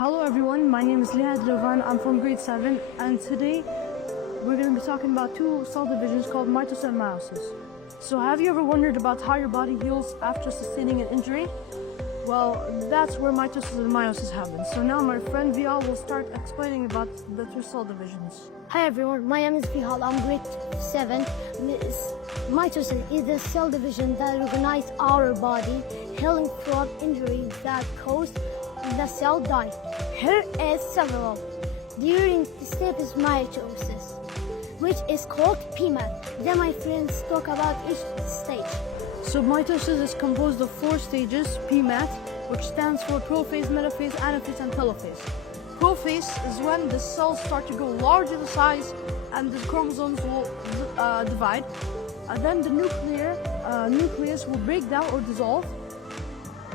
Hello everyone, my name is Liad. I'm from grade 7 and today we're going to be talking about two cell divisions called mitosis and meiosis. So have you ever wondered about how your body heals after sustaining an injury? Well, that's where mitosis and meiosis happen. So now my friend Vial will start explaining about the two cell divisions. Hi everyone, my name is Vihal, I'm grade 7. Mitosis is the cell division that organizes our body, healing from injuries that cause the cell die. Here is several. During the step is mitosis, which is called PMAT. Then my friends talk about each stage. So mitosis is composed of 4 stages, PMAT, which stands for prophase, metaphase, anaphase, and telophase. Prophase is when the cells start to grow large in size and the chromosomes will divide. And then the nucleus will break down or dissolve.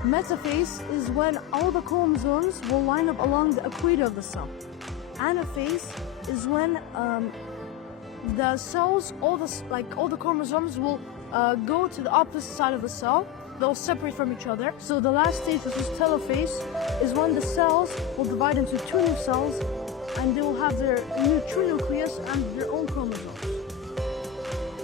Metaphase is when all the chromosomes will line up along the equator of the cell. Anaphase is when the cells, all the chromosomes will go to the opposite side of the cell. They'll separate from each other. So the last stage, which is telophase, is when the cells will divide into 2 new cells and they will have their new true nucleus and their own chromosomes.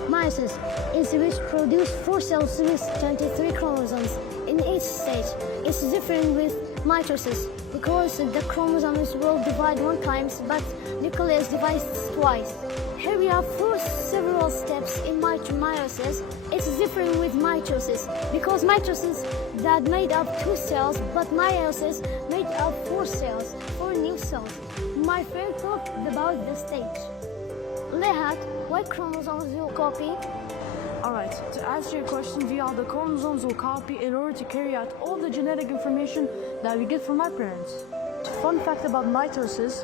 Meiosis is which produce 4 cells with 23 chromosomes in each stage. It's different with mitosis because the chromosomes will divide 1 time, but nucleus divides twice. Here we have 4 several steps in meiosis. It's different with mitosis because mitosis that made up 2 cells, but meiosis made up 4 cells, 4 new cells. My friend talked about the stage. Lehat, what chromosomes will copy? Alright, to answer your question, Vial, the chromosomes will copy in order to carry out all the genetic information that we get from our parents. Fun fact about mitosis,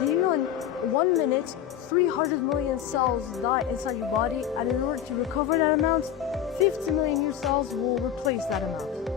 do you know in 1 minute, 300 million cells die inside your body, and in order to recover that amount, 50 million new cells will replace that amount.